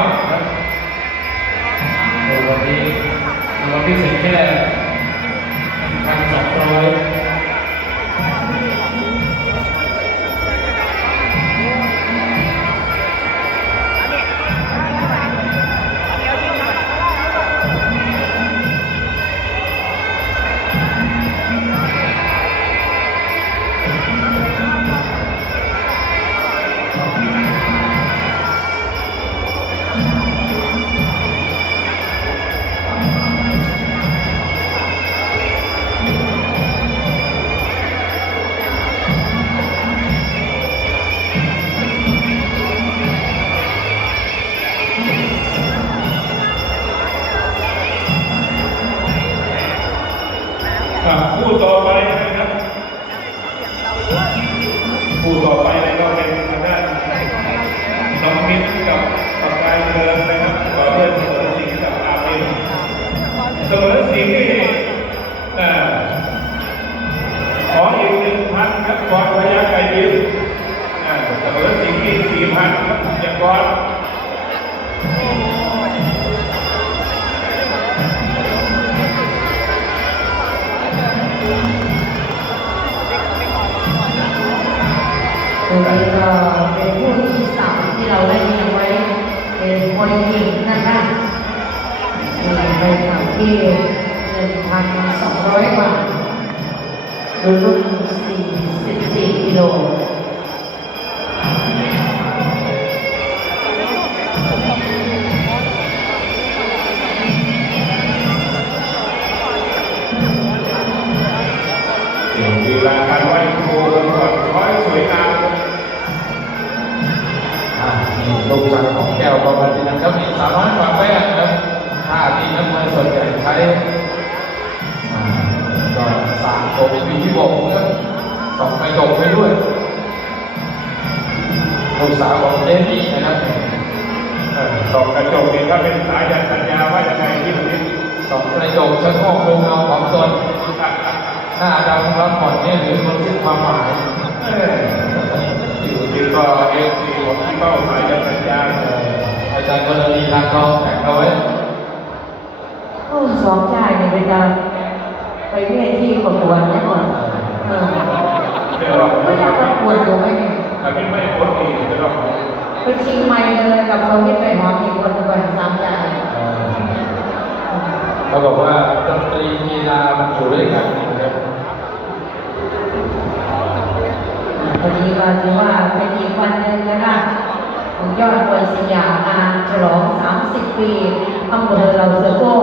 บาทครับวันนี้วันพิเศษแค่พันสองร้อย ครับคู่ต่อไปนะครับ คู่ต่อไปเนี่ยก็เป็นทางด้านน้องมิ้นกับปากกายเดิมนะครับต่อด้วยเสมอสิงกับอาเอ็มเสมอสิงนี่ขออีกหนึ่งพันครับก่อนพยาไก่ยิ้มเสมอสิงห์อีกสี่พันครับย่างก่อ ตัวนี้ก็เป็นผู้ที่สามที่เราได้เรียงไว้เป็นคนเก่งนะคะมีไปขับที่หนึ่งพันสองร้อยบาทรุ่นสี่สิบสี่กิโลาการไหว้ครูก่อนขอให้สวยงามอ่านี่ลูกจักรของแก้วประพันธ์นะครับมีสามร้อยกว่าแป้งนะครับท่าที่นักมวยส่วนใหญ่ใช้อ่าก็สามโกปีที่บอกนะครับสองไปตกไปด้วยลูกสาวของเจนนี่นะครับอ่อสองกระจกนี่ถ้าเป็นสายยันสัญญาว่ายังไงที่ตรงนี้สองกระจกชะโงกดูเงาของตน หน้าดำร้อนผ่อนเนี่ยหรือคนที่ความหมายเอ่ออยู่ที่ก็เอฟซีของที่เป้าสายยันสัญญาเอ่ออาจารย์กรณีทางกองแต่งเอาไว้โอ้สองชายเนี่ยเป็นการไปเรียกที่ประกวดเนี่ยก่อนเออเดี๋ยวเราไม่อยากประกวดอยู่ไหมเนี่ยถ้าพี่ไม่พ้นอีกเดี๋ยวเราไปชิงไมค์กันเลยกับคนที่ไปหอมอีกคนหนึ่งก่อนสามชายเอ่อเขาบอกว่าดนตรีกีฬามันอยู่ด้วยกัน นะครับวันนี้ก็ถือว่าเป็นอีกวันหนึ่งนะคะของยอดมวยสยามงานฉลอง 30 ปีอำเภอเราเสือโก้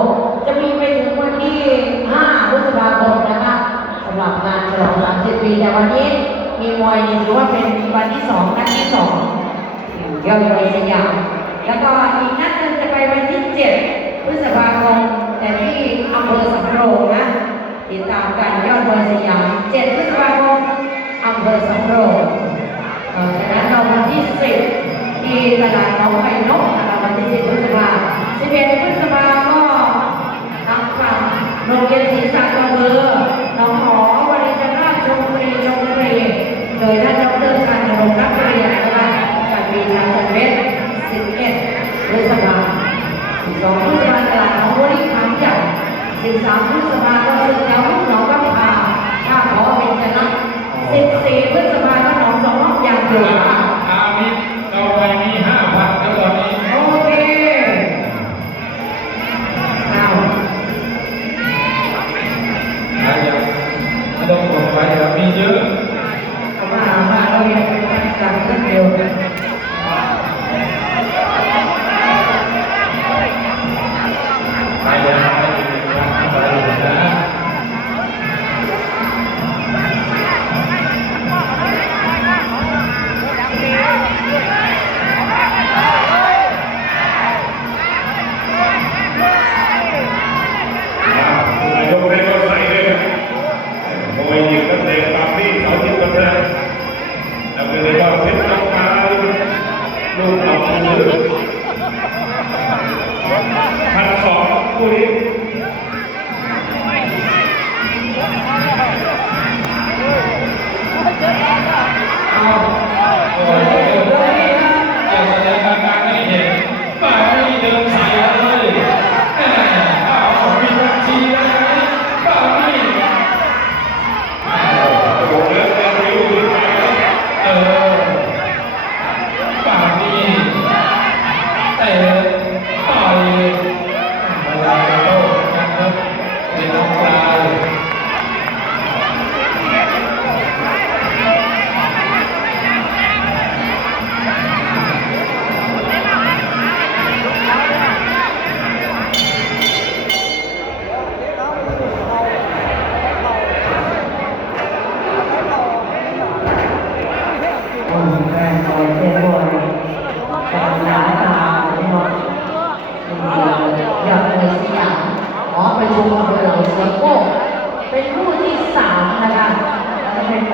จะมีไปถึงวันที่ 5 พฤษภาคมนะคะสำหรับงานฉลอง 30 ปีแต่วันนี้มีมวยนี่ถือว่าเป็นวันที่สองนัดที่สองยอดมวยสยามแล้วก็อีกนัดหนึงจะไปวันที่ 7 พฤษภาคมแต่ที่อำเภอสำโรงนะติดตามกันยอดมวยสยาม ภอสำโรงเอ่อจากนั้นเราวันที่10ที่ตลาดหน้องไผ่นกนะคะวันที่10พฤษภา11พฤษภา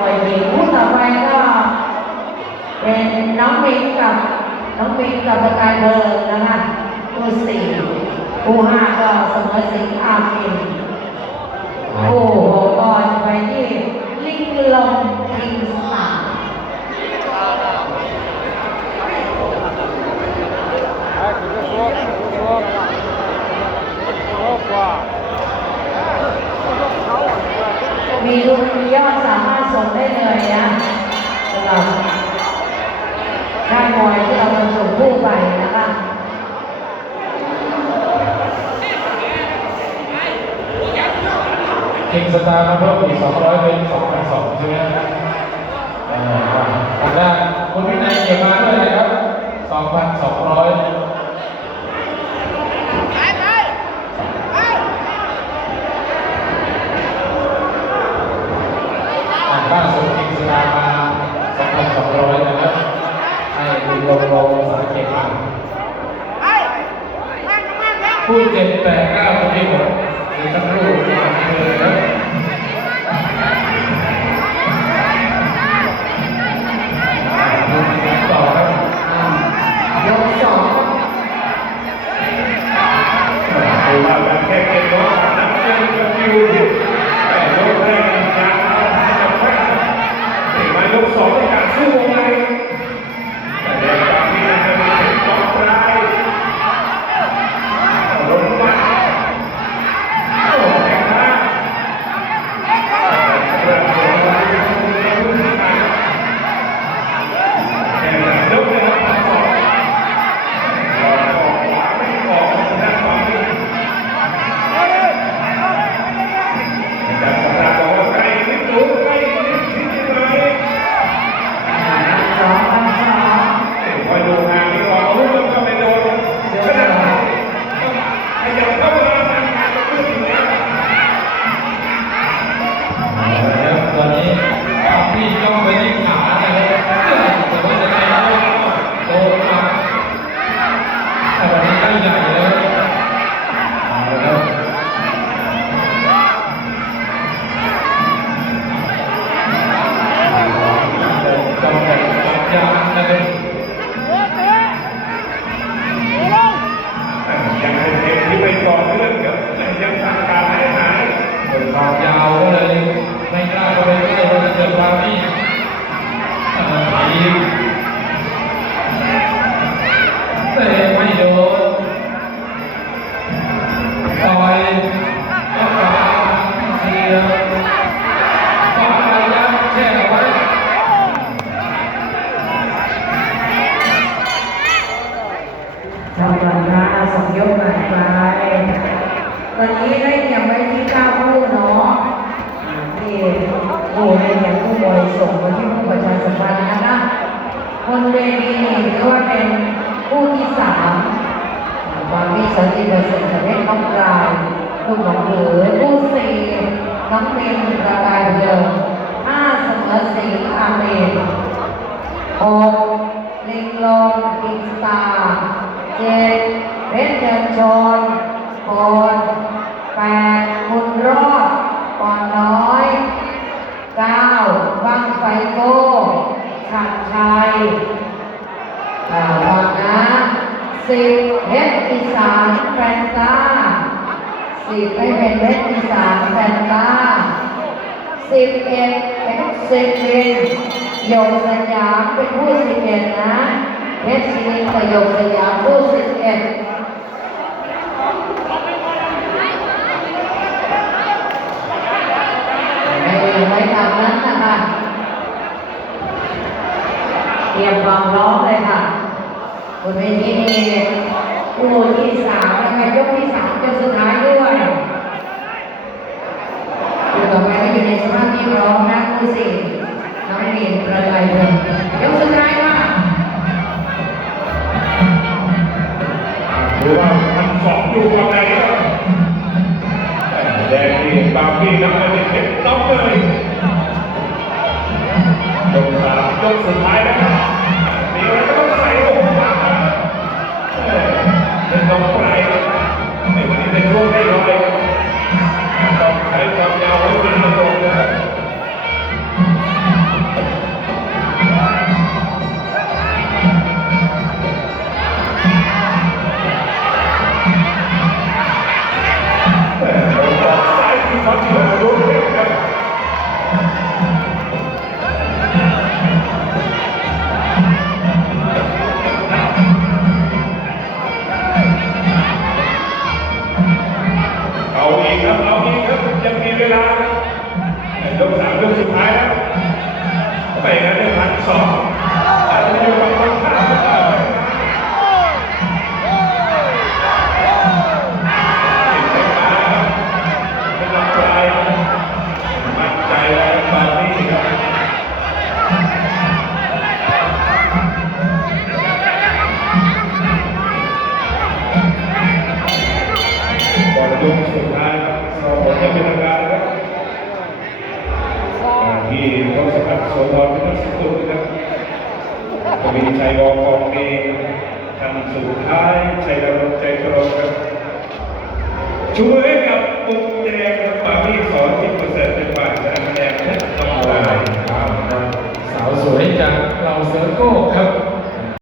วยหญิงคู่ต่อไปก็เป็นน้องมิงกับน้องมิงกับตะกายเบิร์นะคะคู่สี่คู่ห้าก็สมอสิงห์อามินคู่หกก็จะไปที่ลิงลมคิงสตาร์ มีรุ่นมียอดสามารถส่งได้เลยนะสำหรับค่ายมวยที่เราจะส่งคู่ไปนะคะ คิงสตาร์มาเพิ่มอีก200 เป็น2,200ใช่ไหมเอ่อทางด้านคุณวินัยเก็บมาด้วยนะครับ 2,200อ่าล่าสุดคิงสตาร์มา2,200นะครับ ให้คุณลงลงสาเก็บมาผู้เจ็บแปดเก้าคนที่หก หรือทั้งรูปมาเลยนะครับ นเวทีนี่ถือว่าเป็นคู่ที่สามความมีสันติเสริฐเพชรน้องกลายลูกหนองผือคู่สี่น้องเมนประกายเรืองห้าเสมอสีอาเมนหกลิงลงกิงสตาเจ็ดเพชรเดินชนโคนแปดมุนรอดปอนน้อยเก้าบังไฟโก้ขัดชัยอ่าฟังนะสิบเพชรอีสานแฟนตาสิบไม่เป็นเพชรอีสานแฟนตา สิบเอ็ดเป็นสิบเอ็ดโยก สยามเป็นผู้สิบเอ็ดนะเพชรศรีกับโยกสยามผู้สิบเอ็ดไม่ไม่ทำนั้นนะคะเตรียมความพร้อมเลยค่ะบนเวทีนี้คู่ที่สามนะคะยกที่สามยกสุดท้ายด้วยอยู่ต่อไปก็อยู่ในสภาพที่พร้อมนะคู่สี่ เรียนประกายเรืองยกสุดท้ายค่ะดูว่ามันสองอยู่ตรงไหนครับแดงนี่บางที่น้ำมันเป็นเก็บน็อกเลยยกสามยกสุดท้ายนะครับ กวินชัยวงกองเมทันสุดท้ายชัยดำรงใจตรงครับช่วยกับมุมแดงครับปามี่สอนที่ประเสริฐเป็นป่ายชนะคะแนนเพชรทำลายครับสาวสวยจากเราเซอร์โก้ครับ